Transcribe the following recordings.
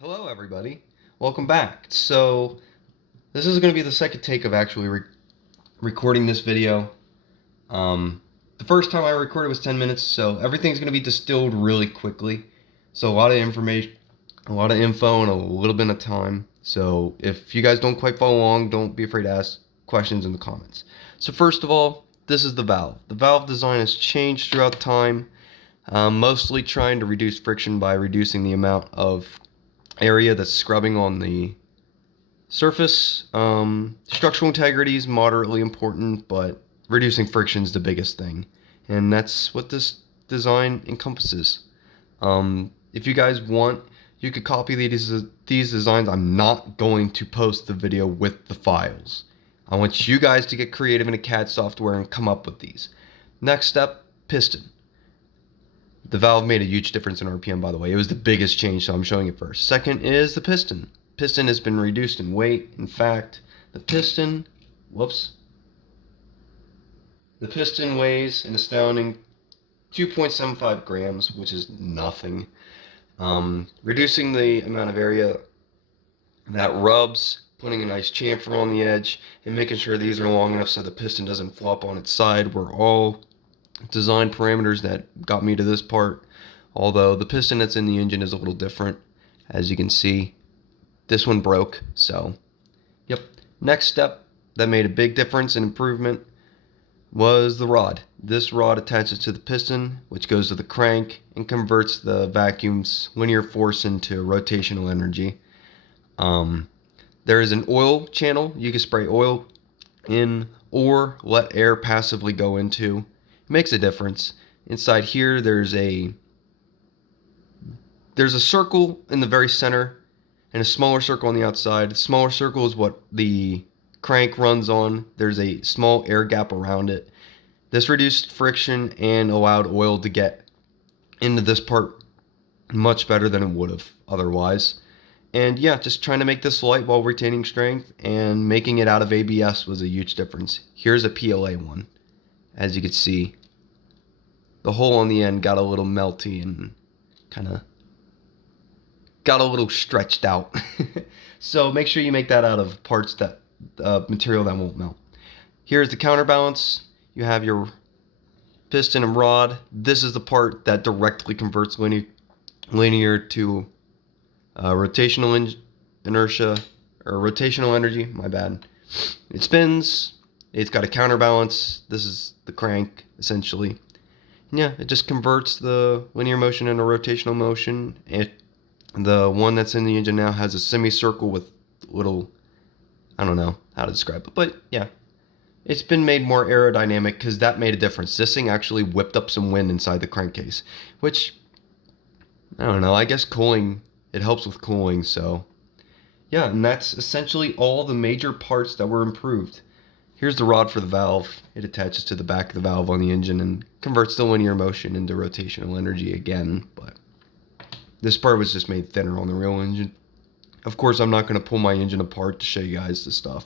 Hello, everybody. Welcome back. So, this is going to be the second take of actually recording this video. The first time I recorded was 10 minutes, so everything's going to be distilled really quickly. So, a lot of information, a lot of info, and a little bit of time. So, if you guys don't quite follow along, don't be afraid to ask questions in the comments. So, first of all, this is the valve. The valve design has changed throughout time, mostly trying to reduce friction by reducing the amount of area that's scrubbing on the surface. Structural integrity is moderately important, but reducing friction is the biggest thing. And that's what this design encompasses. If you guys want, you could copy these designs. I'm not going to post the video with the files. I want you guys to get creative in a CAD software and come up with these. Next step, piston. The valve made a huge difference in RPM, by the way. It was the biggest change, so I'm showing it first. Second is the piston. Piston has been reduced in weight. In fact, the piston weighs an astounding 2.75 grams, which is nothing. Reducing the amount of area that rubs, putting a nice chamfer on the edge, and making sure these are long enough so the piston doesn't flop on its side were all design parameters that got me to this part. Although the piston that's in the engine is a little different. As you can see, this one broke. So, yep. Next step that made a big difference and improvement was the rod. This rod attaches to the piston, which goes to the crank and converts the vacuum's linear force into rotational energy. There is an oil channel. You can spray oil in or let air passively go into. It makes a difference. Inside here, there's a circle in the very center and a smaller circle on the outside. The smaller circle is what the crank runs on. There's a small air gap around it. This reduced friction and allowed oil to get into this part much better than it would have otherwise. And yeah, just trying to make this light while retaining strength and making it out of ABS was a huge difference. Here's a PLA one. As you can see, the hole on the end got a little melty and kind of got a little stretched out. So make sure you make that out of parts that material that won't melt. Here's the counterbalance. You have your piston and rod. This is the part that directly converts linear to rotational inertia, or rotational energy, my bad. It spins. It's got a counterbalance. This is the crank, essentially. And yeah, it just converts the linear motion into rotational motion. The one that's in the engine now has a semicircle with little, I don't know how to describe it, but yeah. It's been made more aerodynamic because that made a difference. This thing actually whipped up some wind inside the crankcase, which, I don't know, I guess cooling, it helps with cooling, so. Yeah, and that's essentially all the major parts that were improved. Here's the rod for the valve. It attaches to the back of the valve on the engine and converts the linear motion into rotational energy again, but this part was just made thinner on the real engine. Of course, I'm not going to pull my engine apart to show you guys the stuff.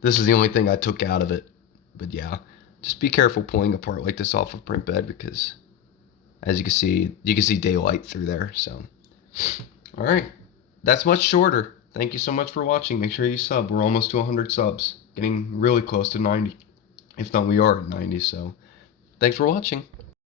This is the only thing I took out of it. But yeah, just be careful pulling a part like this off of print bed because, as you can see daylight through there. So, all right, that's much shorter. Thank you so much for watching. Make sure you sub. We're almost to 100 subs. Getting really close to 90. If not, we are at 90. So, thanks for watching.